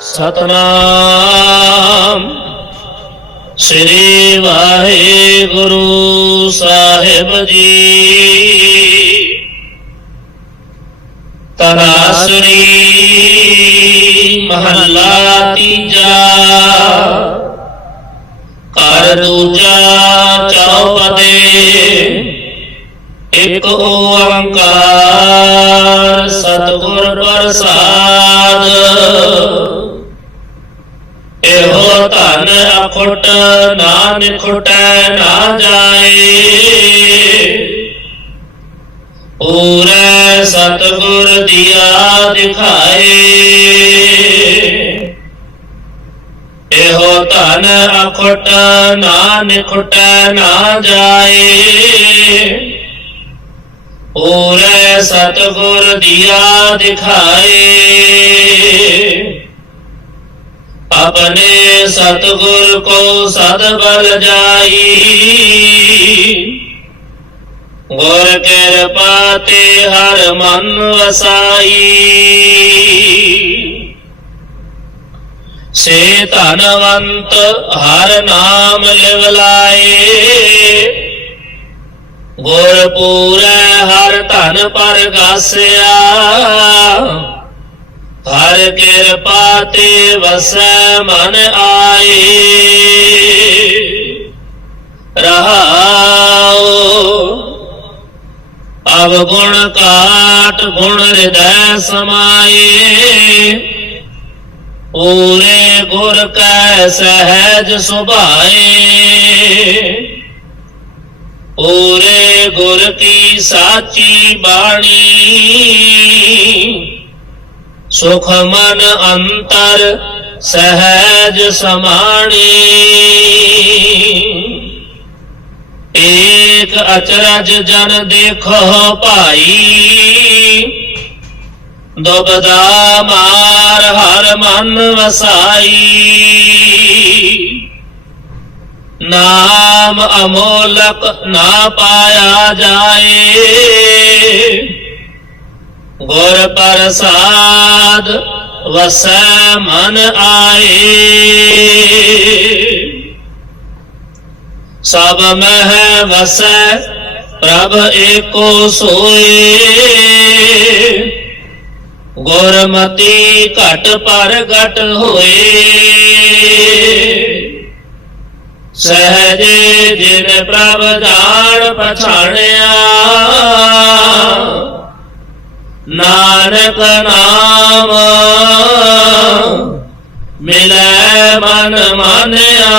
ਸਤਨਾਮ। ਸ੍ਰੀ ਵਾਹਿਗੁਰੂ ਸਾਹਿਬ ਜੀ। ਤਰਾਸਰੀ ਮਹੱਲਾ ਤੀਜਾ। ਘਰ ਦੂਜਾ ਚੌਪਦੇ। ਇੱਕ ਓੰਕਾਰ ਧਨ ਨਾਨ ਨਾ ਨਾ ਜਾਏ। ਪੂਰੇ ਸਤਿਗੁਰ ਦੀਆ ਦਿਖਾਏ। ਇਹੋ ਧਨ ਅਖੁੱਟ ਨਾਨ ਨਿਖੁਟੈ ਨਾ ਜਾਏ। ਪੂਰੇ ਸਤਿਗੁਰ ਦੀਆ ਦਿਖਾਏ। ਆਪਣੇ ਸਤਿਗੁਰ ਕੋ ਸਦ ਬਲ ਜਾਈ। ਗੁਰ ਕਿਰਪਾ ਤੇ ਹਰ ਮਨ ਵਸਾਈ। ਸੇ ਧਨਵੰਤ ਹਰ ਨਾਮ ਲਿਵ ਲਾਏ। ਗੁਰ ਪੂਰੈ ਹਰ ਧਨ ਪਰਗਾਸਿਆ ਹਰ ਕਿਰਪਾ ਤੇ ਵਸੈ ਮਨ ਆਏ। ਰਹਾਉ ਅਬ ਗੁਣ ਕਾਟ ਗੁਣ ਹਿਰਦੈ ਸਮਾਏ। ਪੂਰੇ ਗੁਰ ਕੈ ਸਹਿਜ ਸੁਭਾਏ। ਪੂਰੇ ਗੁਰ ਕੀ ਸਾਚੀ ਬਾਣੀ। ਸੁਖ ਮਨ ਅੰਤਰ ਸਹਿਜ ਸਮਾਣੀ। ਏਕ ਅਚਰਜ ਜਨ ਦੇਖੋ ਭਾਈ। ਦੁਬਦਾ ਮਾਰ ਹਰ ਮਨ ਵਸਾਈ। ਨਾਮ ਅਮੋਲਕ ਨਾ ਪਾਇਆ ਜਾਏ। ਗੁਰ ਪ੍ਰਸਾਦ ਵਸੈ ਮਨ ਆਏ। ਸਭ ਮਹਿ ਵਸੈ ਪ੍ਰਭ ਏਕੋ ਸੋਏ। ਗੁਰਮਤੀ ਘਟ ਪਰ ਘਟ ਹੋਏ। ਸਹਜੇ ਜਿਨ ਪ੍ਰਭ ਜਾਣ ਪਛਾਣਿਆ। ਨਾਨਕ ਨਾਮ। ਮਿਲੈ ਮਨ ਮਾਨਿਆ।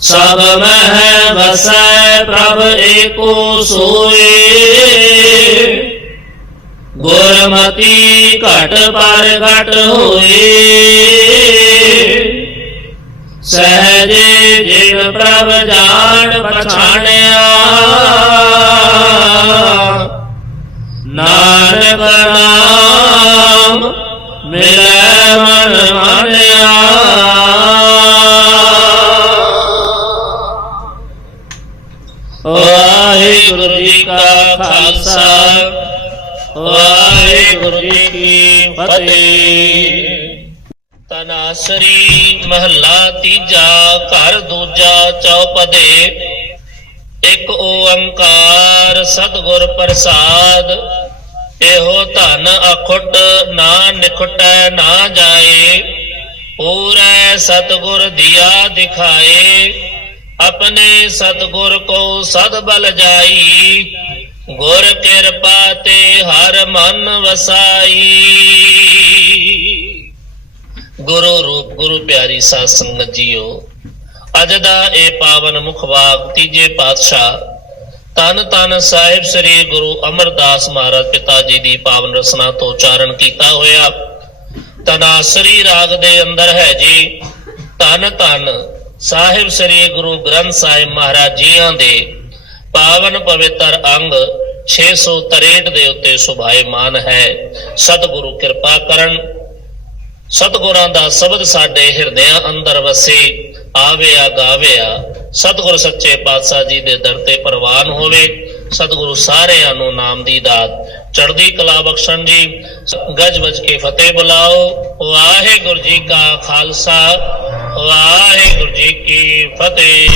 ਸਭ ਮਹਿ ਵਸੈ ਪ੍ਰਭ ਏਕੋ ਸੋਏ। ਗੁਰਮਤੀ ਘਟ ਪਰ ਘਟ ਹੋਏ। ਸਹਜੇ ਜਿਨ ਪ੍ਰਭ ਜਾਣ ਪਛਾਣਿਆ। ਨਾਨਕ ਮਿਲੈ ਮਨ ਮਾਨਿਆ। ਵਾਹਿਗੁਰੂ ਜੀ ਕਾ ਖਾਲਸਾ, ਵਾਹਿਗੁਰੂ ਜੀ ਕੀ ਫਤਿਹ। ਤਨਾਸਰੀ ਮਹੱਲਾ ਤੀਜਾ, ਘਰ ਦੂਜਾ ਚੌਪਦੇ। ਇੱਕ ਓੰਕਾਰ ਸਤਿਗੁਰ ਪ੍ਰਸਾਦ ਇਹੋ ਧਨ ਅਖੁੱਟ ਨਾ ਨਿਖਟੈ ਨਾ ਜਾਏ, ਪੂਰੇ ਸਤਿਗੁਰ ਦਿਆ ਦਿਖਾਏ, ਆਪਣੇ ਸਤਿਗੁਰ ਕੋ ਸਦ ਬਲ ਜਾਈ, ਗੁਰ ਕਿਰਪਾ ਤੇ ਹਰ ਮਨ ਵਸਾਈ। ਗੁਰੂ ਰੂਪ, ਗੁਰੂ ਪਿਆਰੀ ਸਾਧ ਸੰਗਤ ਜੀਓ, ਅੱਜ ਦਾ ਇਹ ਪਾਵਨ ਮੁਖਵਾਕ ਤੀਜੇ ਪਾਤਸ਼ਾਹ ਤਨ ਤਨ ਸਾਹਿਬ ਸ੍ਰੀ ਗੁਰੂ ਅਮਰਦਾਸ ਮਹਾਰਾਜ ਪਿਤਾ ਜੀ ਦੀ ਪਾਵਨ ਰਸਨਾ ਤੋਂ ਉਚਾਰਨ ਕੀਤਾ ਹੋਇਆ। ਤਨਾਸਰੀ ਰਾਗ ਦੇ ਅੰਦਰ ਹੈ ਜੀ, ਤਨ ਤਨ ਸਾਹਿਬ ਸ੍ਰੀ ਗੁਰੂ ਗ੍ਰੰਥ ਸਾਹਿਬ ਮਹਾਰਾਜ ਜੀਆਂ ਦੇ ਪਾਵਨ ਪਵਿੱਤਰ ਅੰਗ 663 ਦੇ ਉੱਤੇ ਸੁਭਾਇਮਾਨ ਹੈ। ਸਤਿਗੁਰੂ ਕਿਰਪਾ ਕਰਨ। ਸਤਿਗੁਰਾਂ ਦਾ ਸ਼ਬਦ ਸਾਡੇ ਹਿਰਦਿਆਂ ਅੰਦਰ ਵਸੇ ਆਵੇ ਆਵਿਆ ਗਾਵਿਆ ਸਤਿਗੁਰ ਸੱਚੇ ਪਾਤਸ਼ਾਹ ਜੀ ਦੇ ਦਰ ਤੇ ਪ੍ਰਵਾਨ ਹੋਵੇ। ਸਤਿਗੁਰੂ ਸਾਰਿਆਂ ਨੂੰ ਨਾਮ ਦੀ ਦਾਤ। ਚੜ੍ਹਦੀ ਕਲਾ ਬਖਸ਼ਣ ਜੀ। ਗਜ ਵਜ ਕੇ ਫਤਿਹ ਬੁਲਾਓ। ਵਾਹਿਗੁਰੂ ਜੀ ਕਾ ਖਾਲਸਾ। ਵਾਹਿਗੁਰੂ ਜੀ ਕੀ ਫਤਿਹ।